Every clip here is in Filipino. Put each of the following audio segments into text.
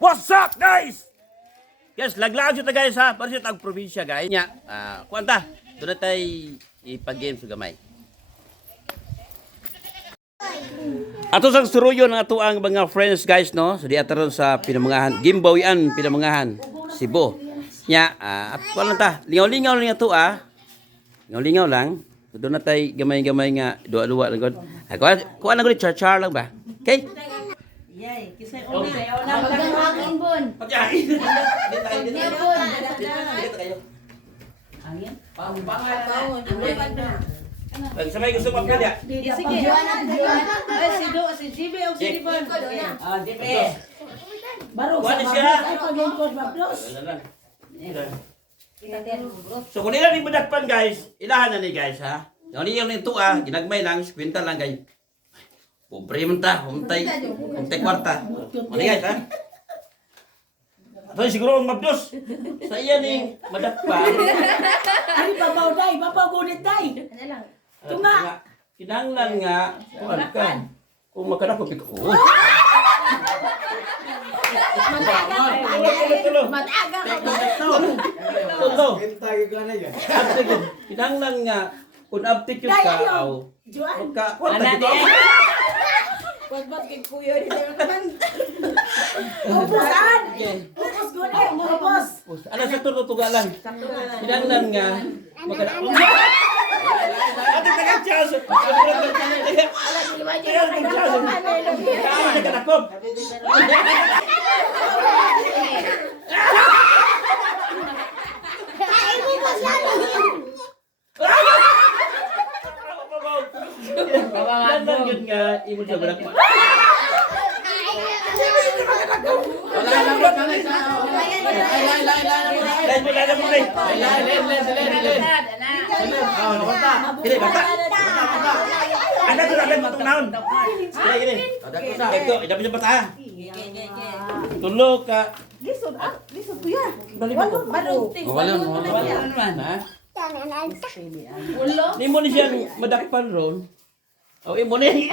What's up, guys? Yes, laglag siya ta guys ha. Para siya tag probinsya guys. Nya, kuanta. Doon na tayo ipag-game sa gamay. Ato sang suruyo ng ato ang mga friends guys no. So di ataron sa Pinamangahan, Gimbawian, Pinamangahan, Cebu. Nya, at wala ta. Lingaw-lingaw lang ato Lingaw-lingaw lang. So, doon na tayo gamay-gamay nga duwa-duwa lang gud. Kuha lang gud char-char lang ba. Okay? Yay, kisay una. Magang akin bon. Pati-ay. Angin? Pangalanan. Sabay gusto pa pwede. Sige. Ay, si GB o si Dibon. DP. Baro Wala sa siya. ay pag-game code ba plus? So kung nila ni badakpan guys, ilahan na ni guys ha. Yung niyo nito ginagmay lang, kwenta lang guys. Pobre man ta, humtay kwarta. Ano guys ha? So siguro ang mabdos. Sa iya ni madakpan. Ay babaw dai, babaw gunit dai. Tunga. Kinahanglan nga kuan ka. Kung magkadako piko. Mataga ka ba? Tulo. Bintay ka na yan. Kinahanglan nga kung update yung ka aw. Juan. Kwarta dito. Ba't kay kuya dito naman? Ubusan. Ubus gunit, ubus. Ano sa turno tugalan? Kinahanglan nga magkadako. Ate taga chance. Tulo ka. Lisod kuya. Balong. Ni mo ni siya madakpan ron. O imo ni.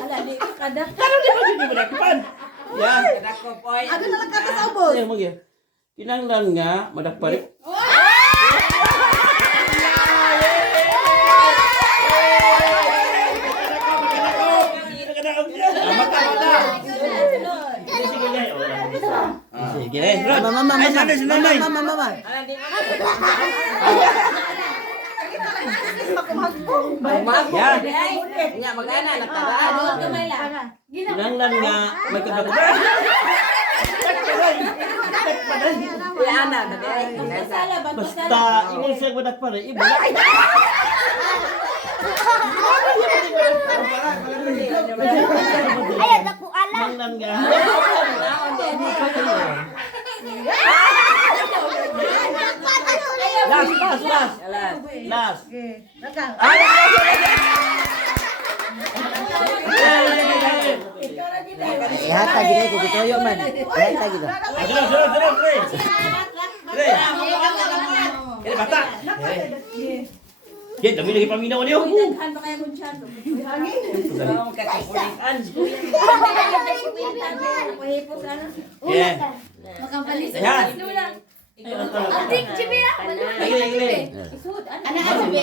Ala di kada. Kano di mo siya madakpan? Yan. Ako poy. Aga na lang kata sa ubos. Yan mo gyud. Kinahanglan nga madakpan. Sige. Mama. Yan. Nya magana nagtagaan. Kinahanglan nga may kadako. Ana nagay. Basta imong siya madakpan ibo. Ay, ako alam. Kinahanglan nga. Last. Ihata gid ko toyo man. Ihata gid. Sunod, Pre. Ini bata. Yan, dami lagi paminaw niyo. Daghan pa kaya kun siya. Ang kakapulitan. Yan. Makapalis. Yan. Adik GB ah. Lagi. Ana GB.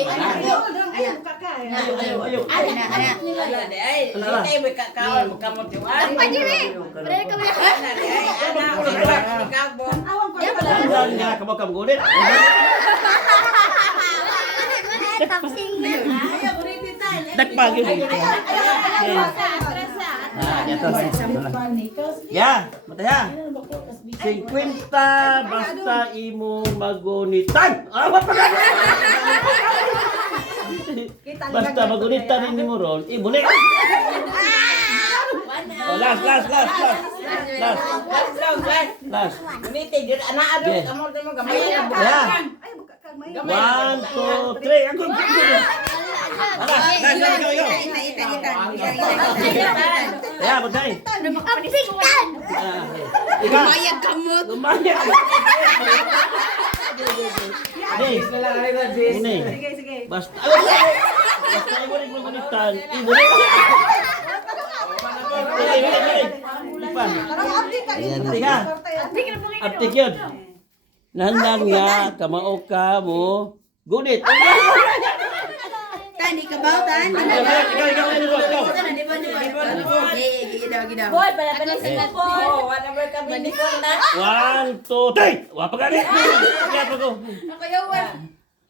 Ayo. Ala de ay. Tay mo kakaon mo kamot yo. Apa jere? Pare ka ba? Ana de ay. Ana kabo. Lang nga kabakab gulit. Tapsing na. Ayaw gunit tayo. Dakpag yun. Ya, mataya. 50 basta imo magunitan. Basta magunitan nimo ron, ibulik. Last. Nite dir ana ado kamot mo gamay. Ya. 1, 2, 3. Ako. Ya, matay. Apiktan. Lumayag kamot. Lumayag. Ini. Basta. Basta imo rin magunitan. Ibulik. pa. Ayan. Aptik ka. Aptik yun. Nahandan nga, kamao ka mo. Gunit. Tani ka ba? Tani. Ikaw. Boy, pala sikat po. Whatever kami ni Konda. 1, 2, 3. Wapa ka rin. Kaya pa ko.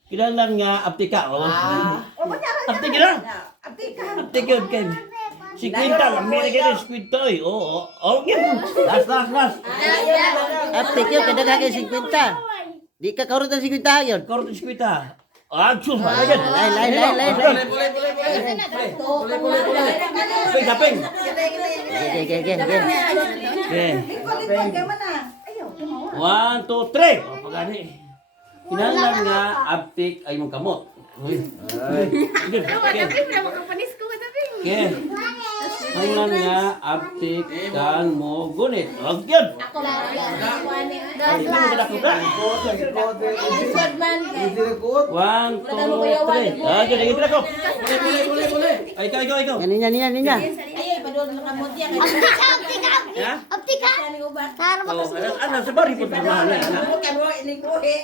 Kinahanglan nga aptik ka. Aptik ka na. Aptik yun, Ken. Si Quinta, lamiri ka rin si Quinta eh. Oo. Yan. Last. Aptik yun, kada kagay 50. Di ka karutan 50 yun. Korot si Quinta. Sus, ba yan? Lain. Taping. Okay. Okay. 1, 2, 3. O, pagani. Kinahanglan nga aptik ay mong kamot. Okay. Kinahanglan nga aptik kan mo gunit. Og yun. Ay, hindi mo kadakuta. 1, 2, 3. Diyan, dito ako. Ay, ikaw. Ninya. Ay, padul na kamot yan. Ha? Aptik ka. Tara Oh, ano sa bari po na.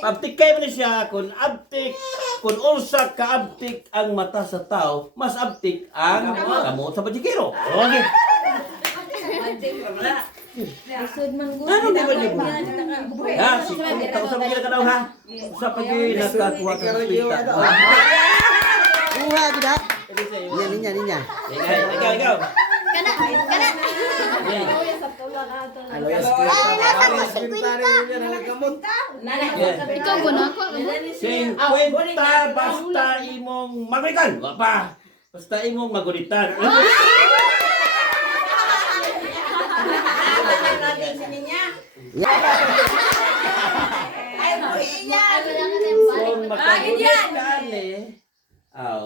Aptik kayo na siya kung aptik, kung ulsa ka aptik ang mata sa tao, mas aptik ang kamot sa bajikero. Okay. Ano di ba niyo po? Ha? Usap niyo ka daw ha? Usap pag nakakuha ka ng pita. Kuha gida. Ninya. Ikaw. Kana. Ikaw ko na ako. 50 basta imong magulitan. Wapa. Basta imong magulitan. Kung makagulit ka ani. Aw.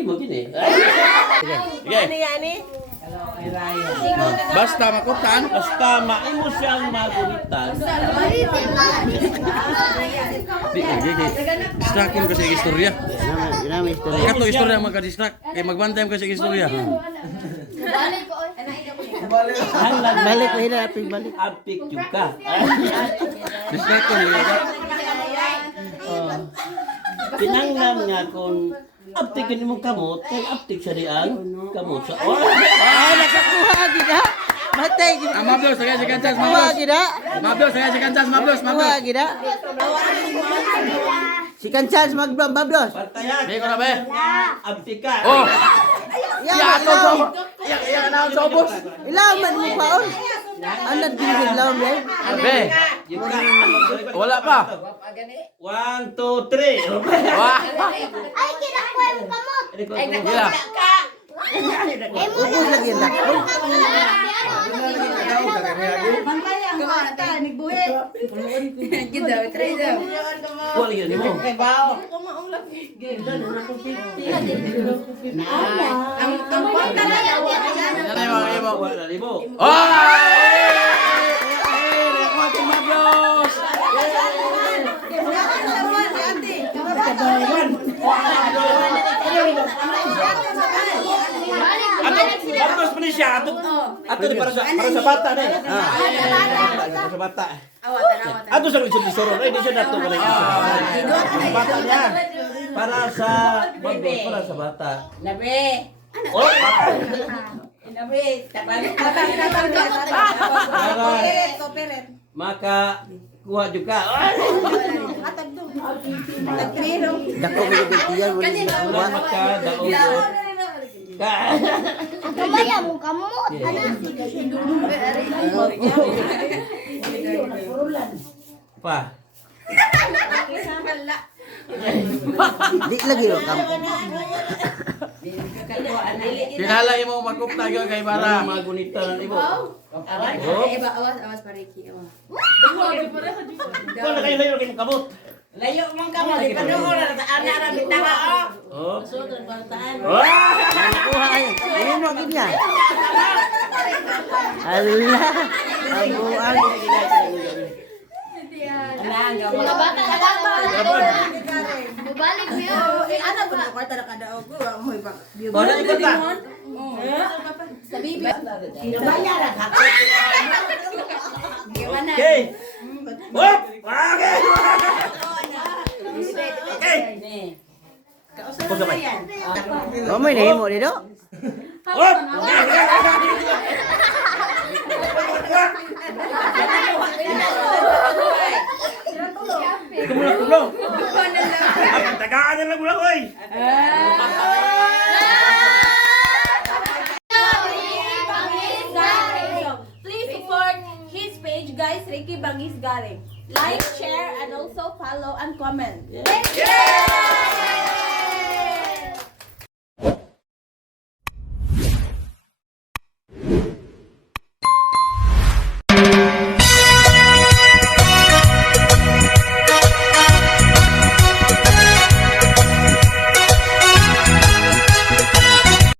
Mo gini. Ani. Basta makutan, basta maimo siyang magulitan. Distrakin ko sa istorya. Ginami istorya. Kato istorya magka-distract. Kaya magbantay ko sa istorya. Balik ko. Balik ko hina apik balik. Apik juga. Distract ko nila. Kinanglan nga kung aptikin mo kamot, kay aptik sa diang kamot sa. Nakakuha gida. Matay gida. Mablos, tagay si Kansas, Kuha mablos. gida. Mablos, tagay si Kansas, mablos. Kuha gida. Si Kansas magbablos. Pantayan. Be ko na be. Aptik ka. Oh, Ya to go. iya na sa ubos. Ilaw man mo paon. Anad din law mo. Be, wala pa. 1, 2, 3. Wah, Ay, kinakuha mo kamot. gila. Ubos lagi yung dakol. Kuha lagi mo. Yan na yung mga ibo. Wala libo. Oh! Mablos! Mablos pa ni siya. Ato ni para sa bata na. Para sa bata. Ato sa lisod ni Soron. Ay, di siya nato pala. Bata niya. Para sa mablos, para sa bata. Nabe. Oh, Nabe. Tabalik. maka kuha juga. Dako mo yung tiyan mo. Wala maka daog. Ka. Kamaya mo kamot. Pa. Di lagi yo kam. Pinala mo magkupta yun kay para. Magunita ng ibo. Awas pariki. Kung na kayo layo kayo kabot. Layo mong kamo. Di pa doon na sa anak na bitaha. Oh. Sudan baltaan. Kuha ay. Ano mo gid niya? Allah. Abuan. Mga bata na lang ba? Bubalik mo yun. Ano ba na kwarta na kadaog ko? Amoy ba? Wala yung kanta. Sa bibi. Bayaran ako. may nahimo dito? Tulong. Tagaan na lang mula, oy. Please support his page, guys, Ricky Bangis Garing. Like, share, and also follow and comment. Yeah!